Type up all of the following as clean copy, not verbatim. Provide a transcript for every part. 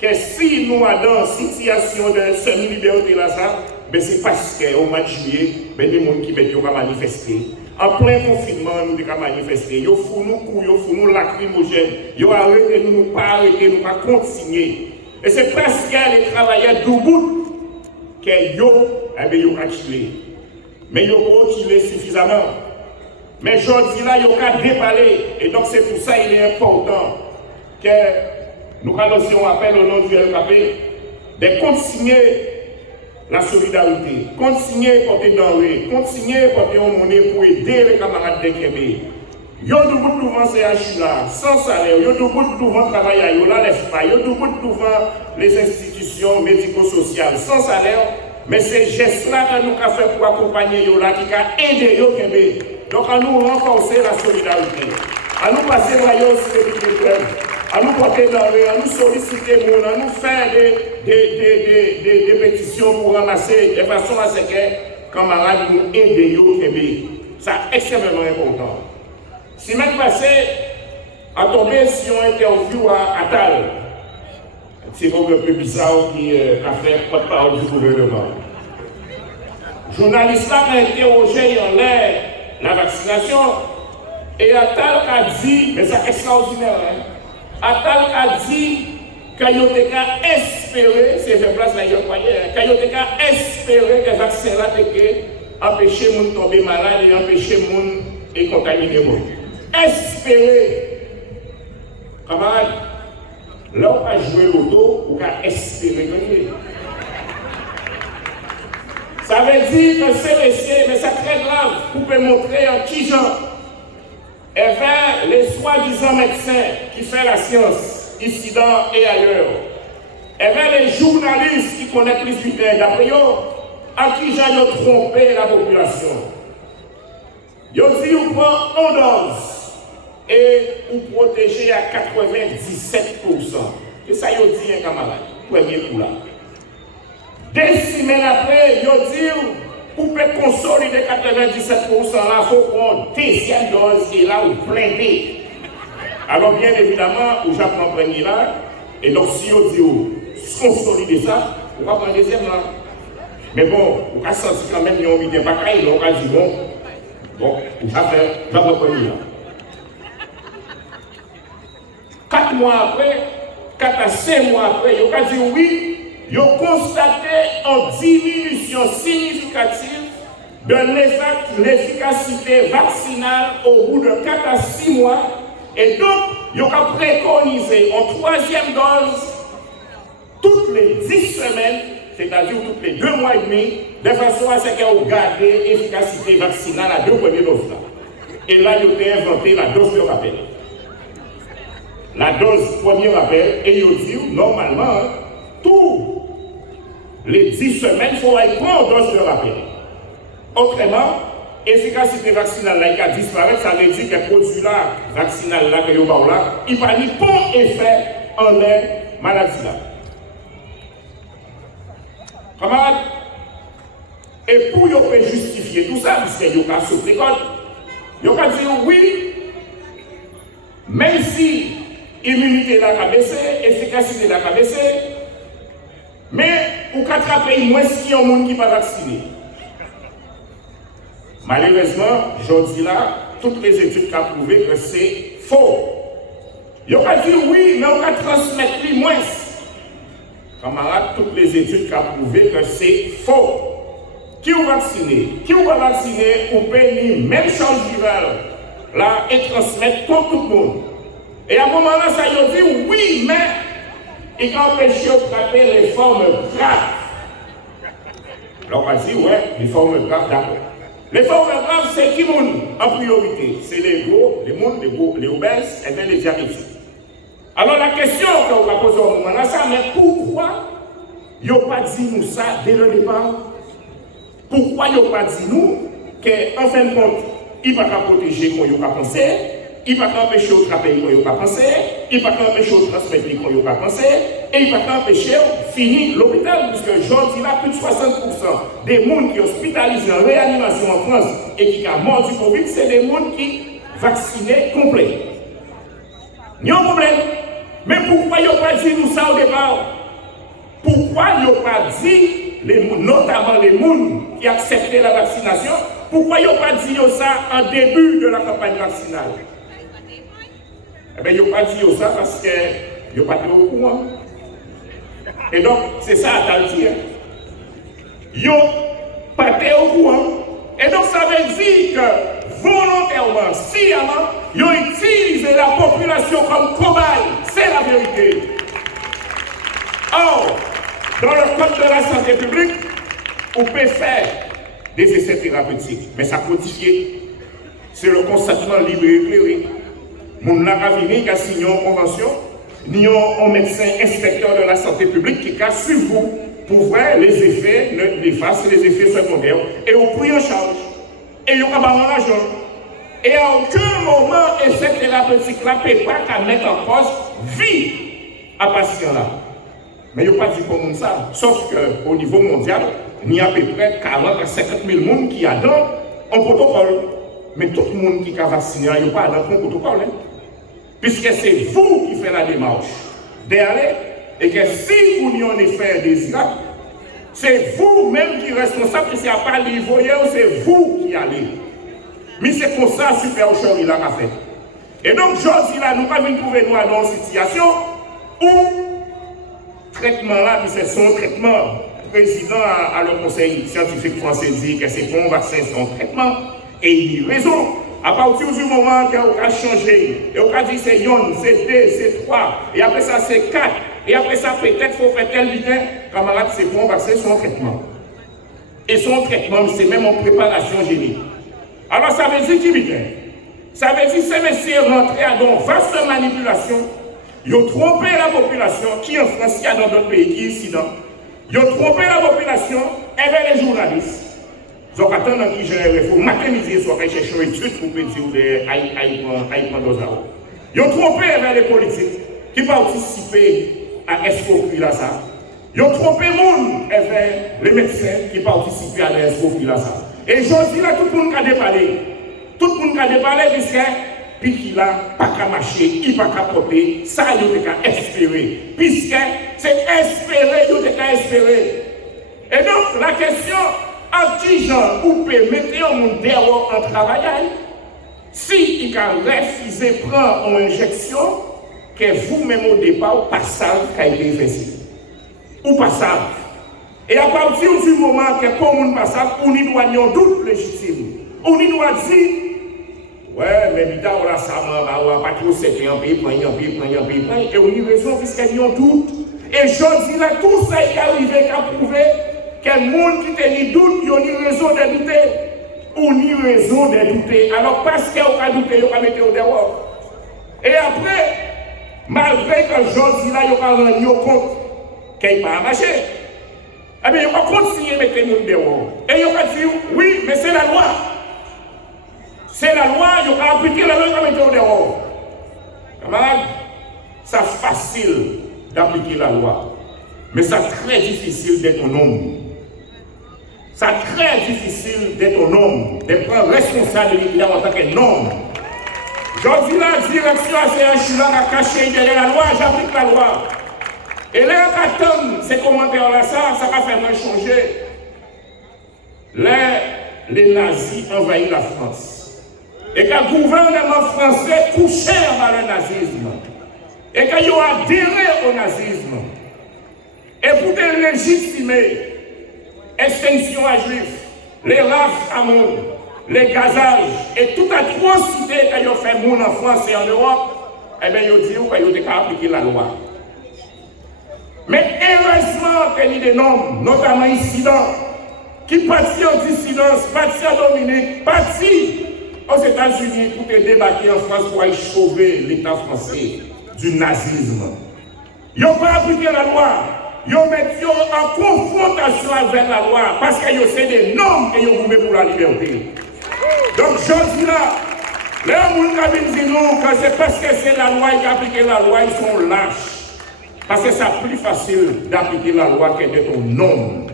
que si nous sommes dans une situation de semi-liberté là, mais c'est parce qu'au mois de juillet, il y a des gens qui ont manifesté. En plein confinement, nous avons manifesté. Ils font nous coups, ils font nous lacrymogènes, ils ont arrêté, nous pas arrêté, nous pas continuer. Et c'est parce que les travailleurs d'Ubud qu'ils ont tué. Mais ils ont tué suffisamment. Mais aujourd'hui, là, ils ont débalé. Et donc, c'est pour ça qu'il est important que nous lancions un appel au nom du LKP de continuer la solidarité, continuer à porter denrées, continuer à porter une monnaie pour aider les camarades de Kébé. Yo du bout devant CHU là, sans salaire, yo du bout devant travail, yo la lève pas, yo du bout devant les institutions médico-sociales, sans salaire, mais ces gestes-là que nous avons fait pour accompagner yo là, qui a aidé yo Kébé. Donc à nous renforcer la solidarité, à nous passer la yo sur les à nous porter denrées, à nous solliciter, à nous faire des pétitions pour ramasser de façon à ce que les camarades nous aident au Québec. C'est extrêmement important. Semaine passée, a tombé sur une interview à Attal. C'est un peu bizarre qui a fait porte-parole du gouvernement. Le journaliste a interrogé en l'air la vaccination et Attal a dit, mais c'est extraordinaire, hein? Attal a dit qu'il y a espéré, c'est une place là, qu'il y a espéré que le vaccin là empêcher les gens de tomber malade et empêcher les gens de contaminer les gens. Espérer. Camarade, là on a joué l'auto, on a espéré gagner. Ça veut dire que c'est laissé, mais c'est très grave. Vous pouvez montrer en qui genre. Et vers les soi-disant médecins qui font la science, ici dans et ailleurs. Et vers les journalistes qui connaissent plus vite, d'après eux, à qui j'ai trompé la population. Ils dit vous prenez 1 dose et vous protégez à 97%. C'est ça qu'ils dit, un camarade, premier coup là. 2 semaines après, ils disent pour consolider 97%, là, il faut prendre 2e dose et là, vous blindez. Alors, bien évidemment, où j'apprends premier là, et donc si vous dites consolider ça, on va prendre 2e là. Mais bon, on a senti quand même qu'il y a envie de bataille, on a dit bon, j'apprends premier là. 4 mois après, 4 à 5 mois après, on a dit oui. Ils ont constaté une diminution significative de l'efficacité vaccinale au bout de 4 à 6 mois. Et donc, ils ont préconisé une 3e dose toutes les 10 semaines, c'est-à-dire toutes les 2 mois et demi, de façon à ce qu'on garde l'efficacité vaccinale à 2 premières doses. Et là, ils ont inventé la dose de rappel. La dose premier rappel, et ils ont dit normalement, tous les 10 semaines, il faut prendre une dose de rappel. Autrement, l'efficacité vaccinale là, qui a disparu, ça veut dire que le produit là, vaccinal là, que vous avez là, il n'a ni bon effet en la maladie là. Camarades, et pour vous justifier tout ça, parce que vous avez sauté l'école, vous avez dit oui, même si l'immunité a baissé, l'efficacité a baissé, mais vous pouvez attraper moins qu'il y a un monde qui n'est pas vacciné. Malheureusement, je dis là, toutes les études ont prouvé que c'est faux. Ils ont dit oui, mais on va transmettre les moins. Camarades, toutes les études ont prouvé que c'est faux. Qui vous vacciné? Qui vous va vacciner? Vous payez même charge virale là et transmettre contre tout le monde. Et à un moment là, ça y a dit oui, mais il a empêché de frapper les formes graves. Alors on va dire, ouais, les formes graves d'abord. Les formes graves, c'est qui monde en priorité? C'est les gros, les obèses et bien les diabétiques. Alors la question qu'on va poser au moment là, ça, mais pourquoi ils n'ont pas dit nous ça dès le départ? Pourquoi ils n'ont pas dit nous qu'en fin de compte, il ne va pas protéger qu'on n'a pas pensé? Il ne va pas empêcher de travailler qu'on n'a pas pensé, il ne va pas empêcher de transmettre qu'on n'a pas pensé, et il ne va pas empêcher de finir l'hôpital, puisque aujourd'hui, là, plus de 60% des gens qui sont hospitalisés en réanimation en France et qui sont morts du Covid, c'est des gens qui sont vaccinés complets. Il y a un problème. Mais pourquoi ils n'ont pas dit nous ça au départ? pourquoi ils n'ont pas dit, notamment les gens qui acceptaient la vaccination, pourquoi ils n'ont pas dit ça en début de la campagne vaccinale? Eh bien, ils n'ont pas dit ça parce qu'ils n'ont pas été au courant. Et donc, c'est ça à dire. Ils n'ont pas été au courant. Et donc, ça veut dire que volontairement, sciemment, ils ont utilisé la population comme cobaye. C'est la vérité. Or, dans le code de la santé publique, on peut faire des essais thérapeutiques, mais ça codifié. C'est le consentement libre et éclairé. Mon n'a pas venu qu'à signer une convention, ni un médecin inspecteur de la santé publique qui a suivi vous pour voir les effets néfastes, les effets secondaires, et on pris en charge. Et on a pas l'argent. Et à aucun moment, essai thérapeutique là ne peut pas mettre en cause vie à patient là. Mais il n'y a pas dit comme ça. Sauf qu'au niveau mondial, il y a à peu près 40 à 50 000 personnes qui ont un protocole. Mais tout le monde qui a vacciné, il n'y a pas dans un protocole. Hein. Puisque c'est vous qui faites la démarche d'aller, et que si vous n'y en avez fait désirable, c'est vous-même qui êtes responsable, que c'est à part les voyeurs, c'est vous qui allez. Mais c'est comme ça, super chaud, il a fait. Et donc, je dis là, nous pas venir trouver nous dans une situation où traitement là, puis c'est son traitement. Le président à le conseil scientifique français dit que c'est bon vaccin, son traitement. Et il a raison. À partir du moment qu'on a changé, et on a dit c'est yon, c'est 2, c'est 3, et après ça c'est 4, et après ça peut-être il faut faire tel bitin, camarade, c'est bon vaccin, son traitement. Et son traitement, c'est même en préparation génique. Alors ça veut dire qui bitin? Ça veut dire que ces messieurs rentrés à une vaste manipulation. Ils ont trompé la population, qui en France, qui a dans d'autres pays, qui est ici. Ils ont trompé la population et vers les journalistes. Donc, attendant qu'ils gèrent, il faut matin, midi, soir, chercher une étude pour dire qu'ils prendre dos à. Ils ont trompé vers les politiques qui participaient à escroquerie là ça. Ils ont trompé les gens vers les médecins qui participaient à l'escroquerie là ça. Et je dis là, tout le monde a déparlé. Tout le monde a déparlé, puisque puis qu'il a pas qu'à marcher, il pas qu'à porter, ça il a qu'à espérer. Puisque c'est espérer, il a qu'à espérer. Et donc la question, à qui gens vous pouvez mettre un monde dehors en travail, si il a refusé de prendre une injection, que vous-même au départ, pas savez qu'a été fait. Ou pas savez. Et à partir du moment que pour le monde pas savent, on y doit un doute légitime. On y doit dire, ouais, mais bida on a ça, on va pas trop c'est un pays, et on y raison puisqu'il y a un doute. Et je dis là, tout ça est arrivé qu'à prouver que le monde qui a doute, il y a une raison de douter. On y raison de douter. Alors parce qu'on a douté, on va mettre au dehors. Et après, malgré que je dis là, il va rendre compte qu'il n'a pas marché. Eh bien, il va continuer à mettre les gens dehors. Et il va dire, oui, mais c'est la loi. C'est la loi, il va appliquer la loi, il va mettre au dehors. Camarade, c'est facile d'appliquer la loi. Mais c'est très difficile d'être un homme. C'est très difficile d'être un homme, de prendre responsabilité en tant qu'un homme. Je dis la direction ACH a caché derrière la loi, j'applique la loi. Et là, attendre ces commentaires-là, ça va faire changer. Là, les nazis envahissent la France. Et que le gouvernement français couchait dans le nazisme. Et qu'ils ont adhéré au nazisme. Et pour légitimer extinction à juifs, les rafles à monde, les gazages et toute atrocité qu'ils ont fait monde en France et en Europe, eh bien, ils ont dit qu'ils ont appliqué la loi. Mais heureusement qu'il y a des noms, notamment ici, qui partent en dissidence, partent en Dominique, partent aux États-Unis pour te débarquer en France pour aller sauver l'État français du nazisme. Ils n'ont pas appliqué la loi. Ils ont mis en confrontation avec la loi parce qu'ils ont des normes et ils ont goûté pour la liberté. Donc, je dis là, les gens qui disent nous que c'est parce que c'est la loi qui a appliqué la loi, ils sont lâches. Parce que c'est plus facile d'appliquer la loi que d'être un homme.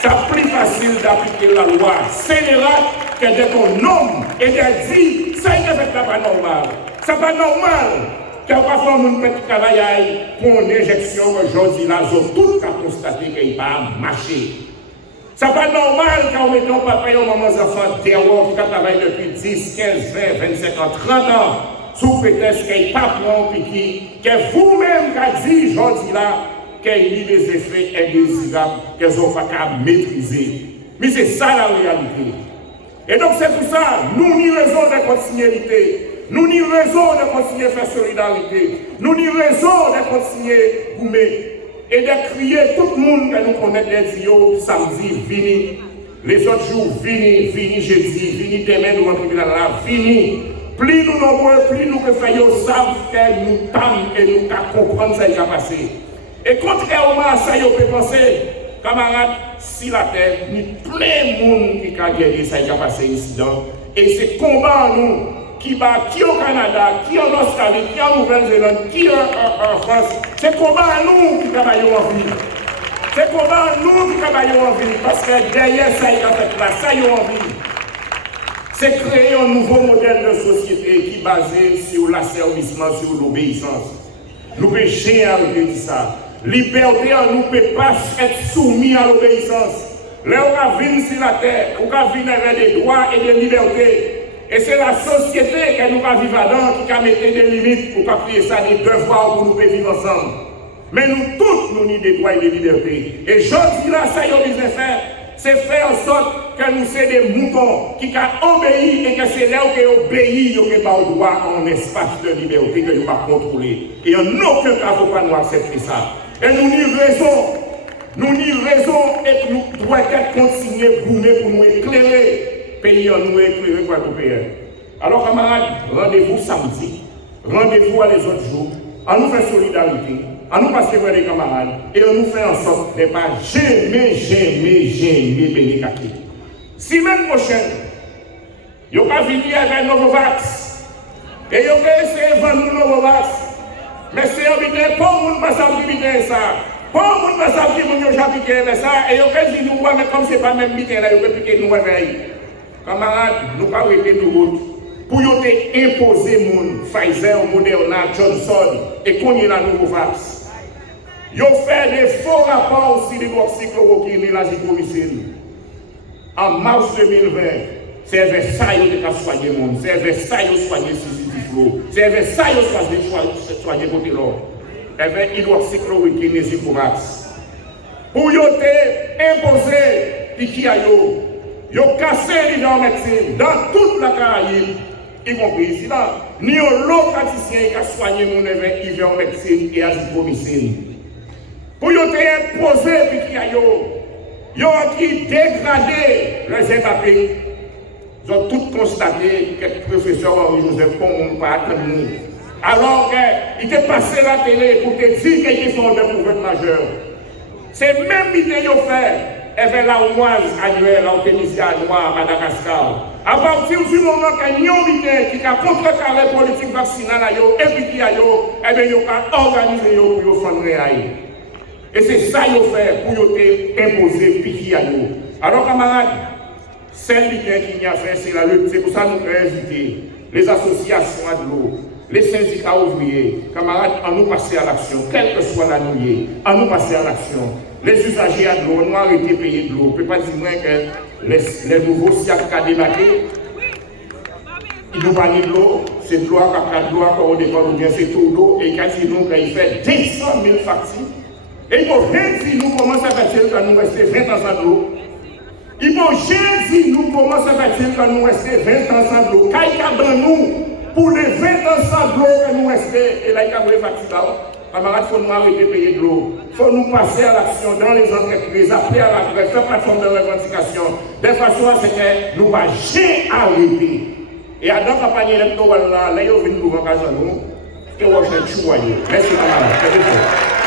C'est plus facile d'appliquer la loi scélérate que d'être un homme et de dire ça ne fait pas normal. C'est pas normal Quand on fait un petit travail pour une injection, aujourd'hui, là, tout a constaté qu'il n'a pas marché. Ce n'est pas normal quand on met ton papa et maman enfants dehors qui travaillent depuis 10, 15, 20, 25 ans, 30 ans, sous prétexte qu'il n'y a pas pour un piquet, que vous-même qui dit aujourd'hui là, qu'il y a des effets indésirables qu'elles n'ont pas qu'à maîtriser. Mais c'est ça la réalité. Et donc c'est pour ça, nous n'y raison de continuité. Nous n'y raison de continuer à faire solidarité. Nous n'y raison de continuer à goumer. Et de crier tout le monde que nous connaissons des yeux, samedi, vini. Les autres jours, vini, jeudi, vini, demain, nous rentrons dans la vini. Plus nous nombreux, plus nous faisons, savent que nous tâmes et nous comprendre ce qui a passé. Et contrairement à ça, vous pouvez penser, camarades, si la terre, ni plein de monde qui a gagné ça qui a passé incident. Et c'est combat à nous. Qui au Canada, qui en Australie, qui en Nouvelle-Zélande, qui en France, c'est combat à nous qui travaillons en vie. C'est combat à nous qui travaillons en vie. Parce que derrière ça, il y a fait là, ça y est en vie. C'est créer un nouveau modèle de société qui est basé sur l'asservissement, sur l'obéissance. Nous pouvons jamais arrêter de ça. Liberté, on ne peut pas être soumis à l'obéissance. Là, on va venir sur la terre, on va venir avec des droits et des libertés. Et c'est la société que nous va vivre dedans qui a mis des limites pour créer ça, des devoirs pour nous vivre ensemble. Mais nous tous, nous avons des droits et des libertés. Et je dis là, ça y est, besoin faire, c'est faire en sorte que nous sommes des moutons qui ont obéi et que c'est là où ils obéissent, qui n'ont pas le droit à un espace de liberté que nous pas contrôler. Et en aucun cas, il ne faut pas nous accepter ça. Et nous n'y raison. Nous n'y raison et que nous devons être consignés pour nous éclairer. Pays en nous éclairer pour nos pays. Alors, camarades, rendez-vous samedi, rendez-vous à les autres jours, à nous faire solidarité, à nous passer vers les camarades et à nous faire en sorte de ne pas jamais bénir kaki. Semaine prochaine, il y aura venir avec Novovax et il y aura essayé de vendre Novovax. Mais c'est un bidé, pas le monde va s'habiter ça. Pas le monde va s'habiter ça. Et il y aura dit nous, mais comme ce n'est pas le même bidé là, il y aura piqué nous réveiller. Camarades, nous ne pouvons pas arrêter nous autres. Pour imposer mon Pfizer, Moderna, Johnson et qu'on y ait la Novovax. Ils ont fait des faux rapports sur l'hydroxychloroquine et l'azithromycine. En mars 2020, c'est avec ça qu'ils ont soigné le monde. C'est avec ça qu'ils ont soigné Sisyphus. C'est avec ça qu'ils ont soigné côté l'or. Avec l'hydroxychloroquine et l'azithromycine. Pour imposer Pikiayo. Ils ont cassé les gens en médecine dans toute la Caraïbe, y compris ici. Ni l'autre praticien qui a soigné mon événement, il vient en médecine et azithromycine. Pour y imposer, ils ont dégradé les Mbappé. Ils ont tout constaté que le professeur Henri-Joseph Pont pas attendre nous. Alors qu'il était passé à la télé pour te dire qu'ils font des problèmes majeurs. C'est même l'idée qu'ils ont fait. Avec la oise annuelle en Tunisie noire à Madagascar. À partir du moment qu'il y a un qui a contrecarré la politique vaccinale et puis qui a organisé pour faire réail. Et c'est ça qu'ils ont fait pour imposer Piki à nous. Alors camarades, celle qui a fait, c'est la lutte. C'est pour ça que nous avons invité les associations à l'eau, les syndicats ouvriers. Camarades, à nous passer à l'action, quelle que soit la nuit, à nous passer à l'action. Les usagers à de l'eau, nous arrêter de payer de l'eau. On ne peut pas dire que les nouveaux siècles qui ont démarqué, ils nous parlent de l'eau, c'est de l'eau à de l'eau à on dépend ou bien c'est tout l'eau, et quasiment quand il fait 200 000 factures. Et il faut rien dire nous comment ça fait quand nous restons 20 ans sans l'eau. Il faut rien dire nous comment ça fait quand nous restons 20 ans sans l'eau. Quand il y a nous, pour les 20 ans sans l'eau que nous restons, et là il y a des factures. Camarades, il faut nous arrêter de payer de l'eau. Il faut nous passer à l'action dans les entreprises, appeler à la grève, faire plateforme de revendication, de façon à ce que nous ne pas jamais arrêter. Et à la campagne électorale, là, il y a une nouvelle occasion, nous, et on va choisir. Merci, camarades.